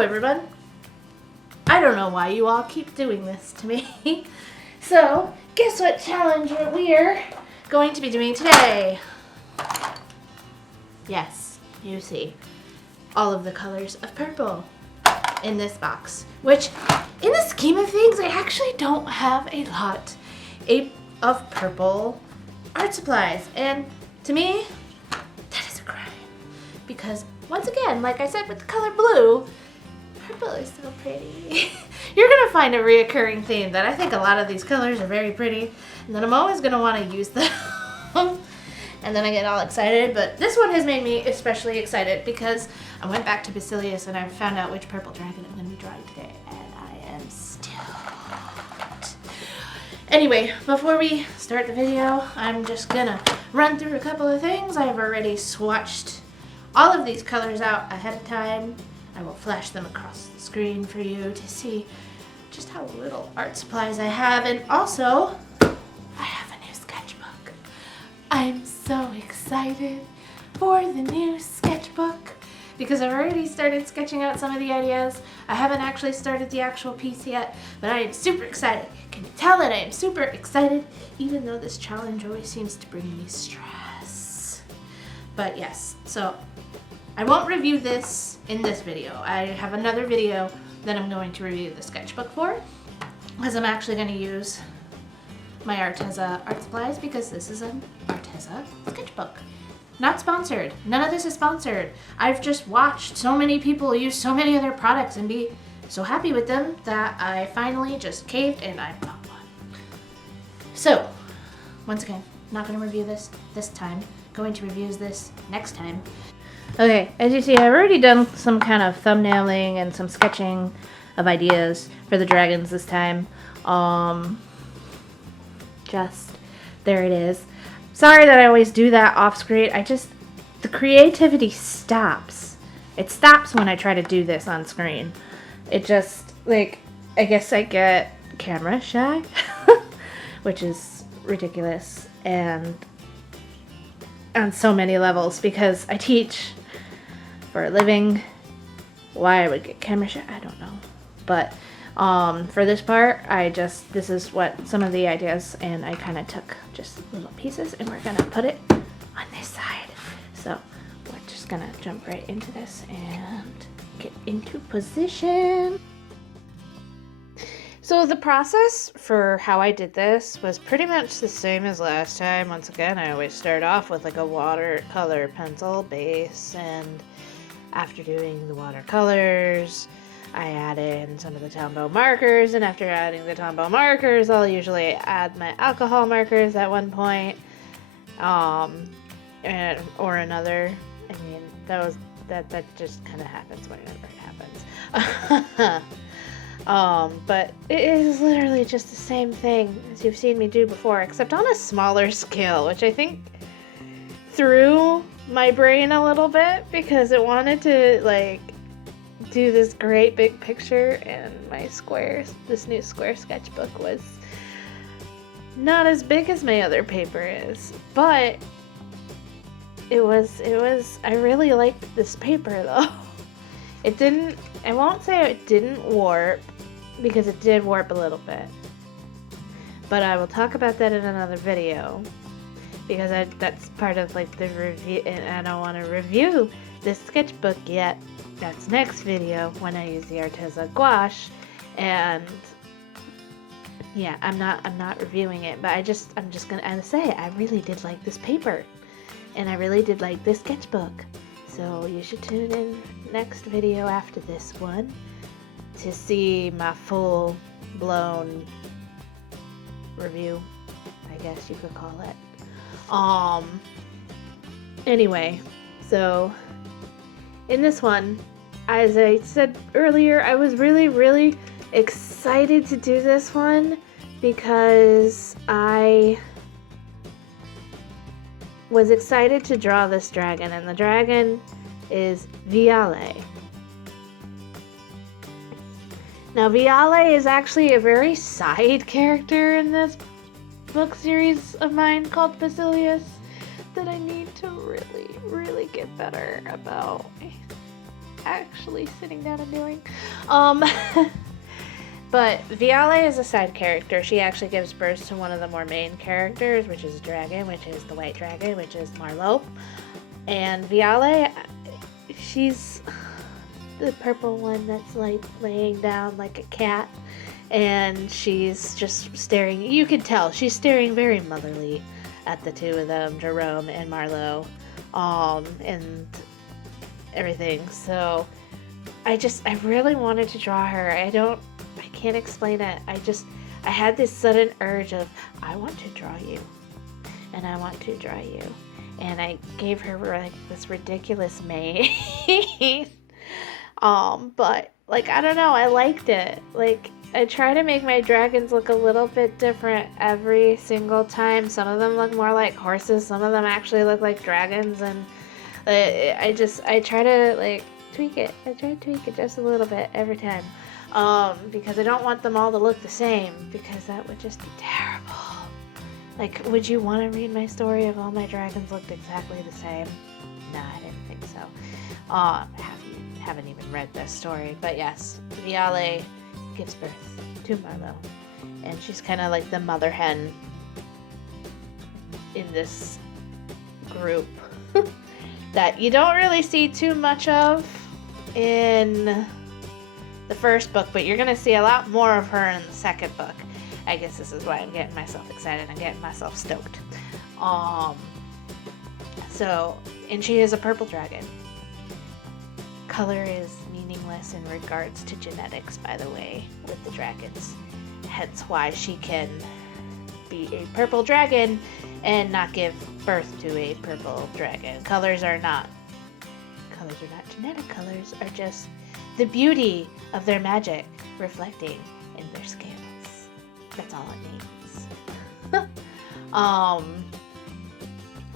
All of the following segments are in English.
Hello everyone. I don't know why you all keep doing this to me. So, guess what challenge we're going to be doing today? Yes, you see all of the colors of purple in this box, which in the scheme of things, I actually don't have a lot of purple art supplies. And to me, that is a crime. Because once again, like I said with the color blue, purple is so pretty. You're gonna find a reoccurring theme that I think a lot of these colors are very pretty, and then I'm always gonna wanna use them. And then I get all excited, but this one has made me especially excited because I went back to Basilius and I found out which purple dragon I'm gonna be drawing today, and I am stoked. Anyway, before we start the video, I'm just gonna run through a couple of things. I've already swatched all of these colors out ahead of time. I will flash them across the screen for you to see just how little art supplies I have, and also I have a new sketchbook. I'm so excited for the new sketchbook because I've already started sketching out some of the ideas. I haven't actually started the actual piece yet, but I am super excited. Can you tell that I am super excited, even though this challenge always seems to bring me stress? But yes, so I won't review this in this video. I have another video that I'm going to review the sketchbook for, because I'm actually going to use my Arteza art supplies because this is an Arteza sketchbook. Not sponsored. None of this is sponsored. I've just watched so many people use so many of their products and be so happy with them that I finally just caved and I bought one. So, once again, not going to review this time. Going to review this next time. Okay, as you see, I've already done some kind of thumbnailing and some sketching of ideas for the dragons this time. Just, there it is. Sorry that I always do that off screen. The creativity stops. It stops when I try to do this on screen. It just, like, I guess I get camera shy, which is ridiculous, and on so many levels, because I teach for a living. Why I would get camera shy, I don't know. But for this part, this is what some of the ideas, and I kind of took just little pieces and we're gonna put it on this side. So we're just gonna jump right into this and get into position. So the process for how I did this was pretty much the same as last time. Once again, I always start off with like a watercolor pencil base, and after doing the watercolors, I add in some of the Tombow markers, and after adding the Tombow markers, I'll usually add my alcohol markers at one point, or another. I mean, that just kind of happens whenever it happens. But it is literally just the same thing as you've seen me do before, except on a smaller scale, which I think threw my brain a little bit because it wanted to, like, do this great big picture, and this new square sketchbook was not as big as my other paper is, but it was I really liked this paper though. I won't say it didn't warp, because it did warp a little bit, but I will talk about that in another video, because that's part of like the review, and I don't want to review this sketchbook yet. That's next video when I use the Arteza gouache, and yeah, I'm not reviewing it, but I'm just gonna say I really did like this paper, and I really did like this sketchbook. So you should tune in next video after this one to see my full-blown review, I guess you could call it. Anyway, so in this one, as I said earlier, I was really, really excited to do this one because I was excited to draw this dragon, and the dragon is Viale. Now, Viale is actually a very side character in this book series of mine called Basilius that I need to really, really get better about. actually sitting down and doing. But Viale is a side character. She actually gives birth to one of the more main characters, which is a dragon, which is the white dragon, which is Marlowe. And Viale, she's the purple one that's like laying down like a cat. And she's just staring. You can tell she's staring very motherly at the two of them, Jerome and Marlowe, and everything. So I really wanted to draw her. I can't explain it. I had this sudden urge of, I want to draw you. And I want to draw you. And I gave her like this ridiculous mane. But like, I don't know, I liked it. Like, I try to make my dragons look a little bit different every single time. Some of them look more like horses. Some of them actually look like dragons. And I try to like tweak it. I try to tweak it just a little bit every time. Because I don't want them all to look the same, because that would just be terrible. Like, would you want to read my story if all my dragons looked exactly the same? Nah, I didn't think so. Haven't even read this story, but yes, Viale gives birth to Marlowe, and she's kind of like the mother hen in this group that you don't really see too much of in the first book, but you're going to see a lot more of her in the second book. I guess this is why I'm getting myself excited and getting myself stoked. And she is a purple dragon. Color is meaningless in regards to genetics, by the way, with the dragons. Hence why she can be a purple dragon and not give birth to a purple dragon. Colors are not genetic. Colors are just the beauty of their magic reflecting in their skins. That's all it means.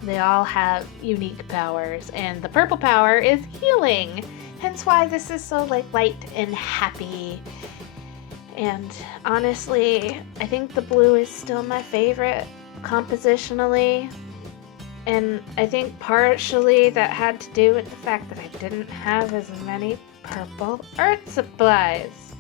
They all have unique powers, and the purple power is healing. Hence why this is so like light and happy. And honestly, I think the blue is still my favorite compositionally. And I think partially that had to do with the fact that I didn't have as many purple art supplies.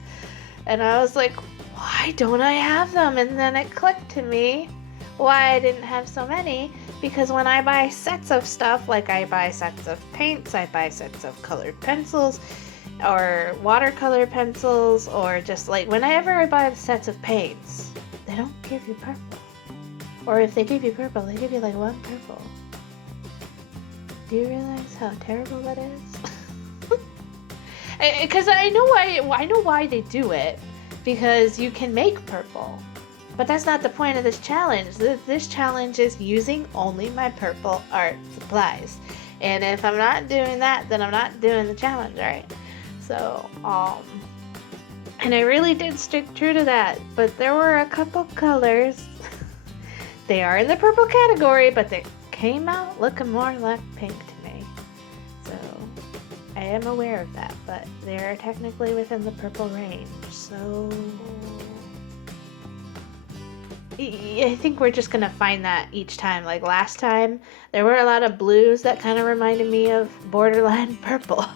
And I was like, why don't I have them? And then it clicked to me why I didn't have so many. Because when I buy sets of stuff, like I buy sets of paints, I buy sets of colored pencils, or watercolor pencils, or just like whenever I buy sets of paints, they don't give you purple. Or if they give you purple, they give you like one purple. Do you realize how terrible that is? Because I know why they do it, because you can make purple. But that's not the point of this challenge. This challenge is using only my purple art supplies. And if I'm not doing that, then I'm not doing the challenge, right? So, and I really did stick true to that. But there were a couple colors. They are in the purple category, but they came out looking more like pink to me. So, I am aware of that. But they're technically within the purple range. So I think we're just gonna find that each time. Like last time, there were a lot of blues that kind of reminded me of borderline purple.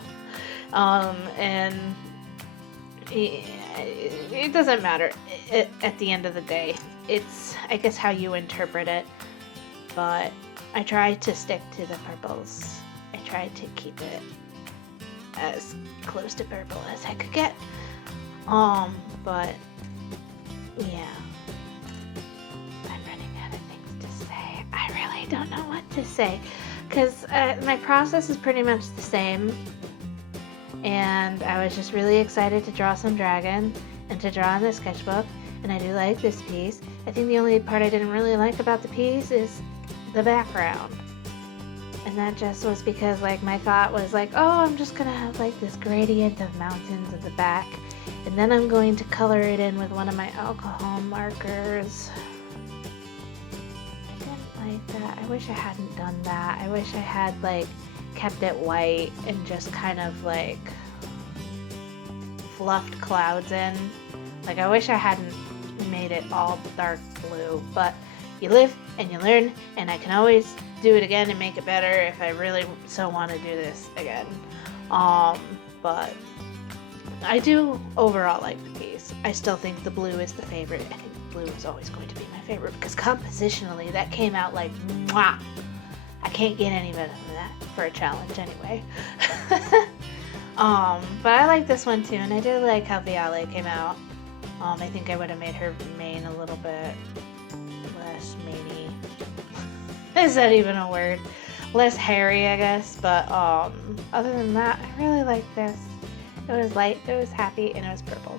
And it doesn't matter at the end of the day. It's, I guess, how you interpret it. But I tried to stick to the purples. I tried to keep it as close to purple as I could get. But yeah. I really don't know what to say, because my process is pretty much the same, and I was just really excited to draw some dragon and to draw in this sketchbook, and I do like this piece. I think the only part I didn't really like about the piece is the background, and that just was because like my thought was like, oh, I'm just gonna have like this gradient of mountains at the back, and then I'm going to color it in with one of my alcohol markers. Like that. I wish I hadn't done that. I wish I had like kept it white and just kind of like fluffed clouds in. Like I wish I hadn't made it all dark blue, but you live and you learn, and I can always do it again and make it better if I really so want to do this again. but I do overall like the piece. I still think the blue is the favorite. I think blue is always going to be my favorite because compositionally that came out like mwah. I can't get any better than that for a challenge anyway. But I like this one too, and I did like how Viale came out. I think I would have made her mane a little bit less maney. Is that even a word? Less hairy, I guess. But other than that, I really like this. It was light, it was happy, and it was purple.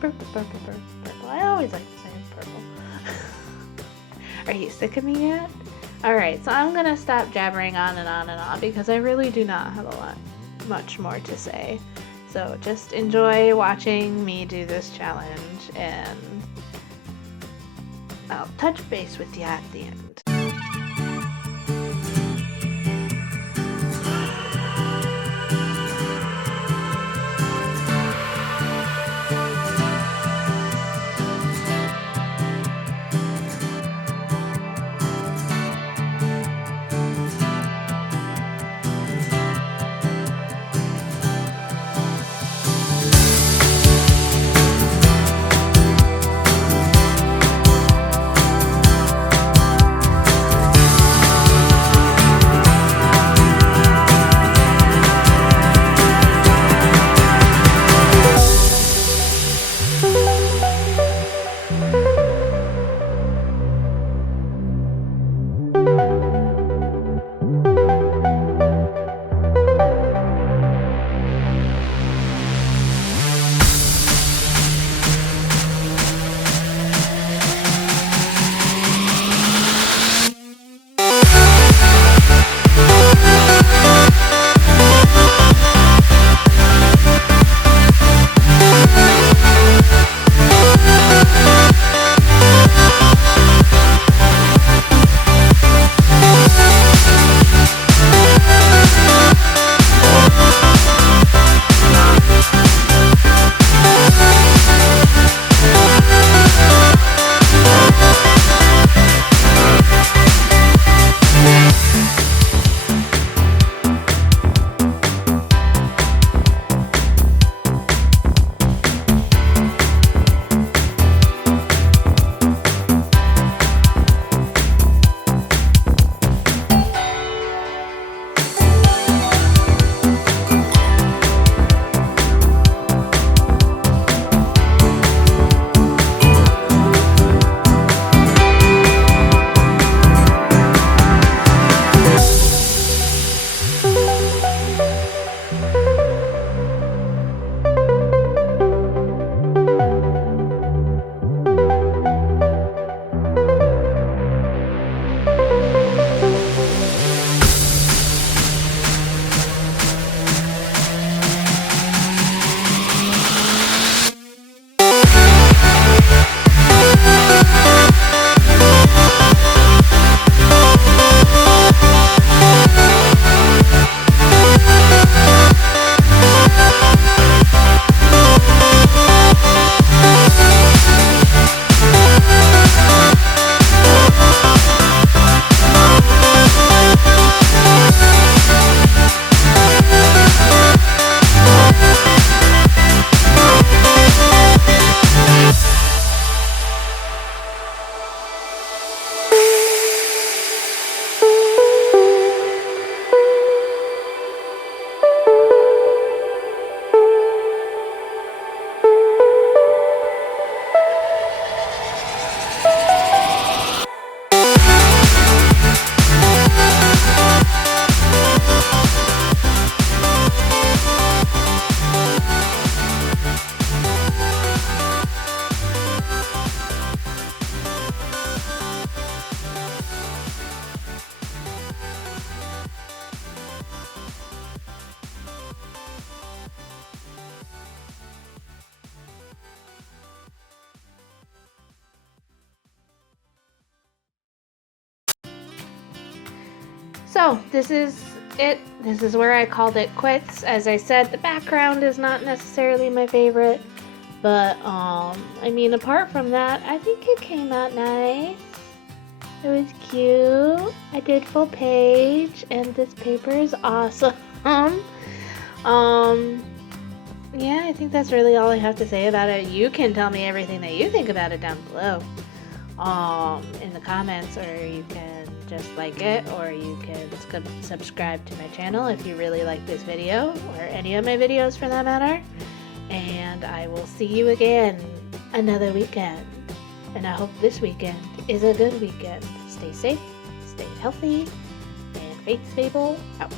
Purple, purple, purple, purple. I always like to say purple. Are you sick of me yet? Alright, so I'm gonna stop jabbering on and on and on because I really do not have much more to say. So just enjoy watching me do this challenge, and I'll touch base with you at the end. So this is it. This is where I called it quits. As I said, the background is not necessarily my favorite, but I mean, apart from that, I think it came out nice. It was cute. I did full page, and this paper is awesome. Yeah, I think that's really all I have to say about it. You can tell me everything that you think about it down below, in the comments, or you can just like it, or you can subscribe to my channel if you really like this video, or any of my videos for that matter. And I will see you again another weekend. And I hope this weekend is a good weekend. Stay safe, stay healthy, and Faith Fable out.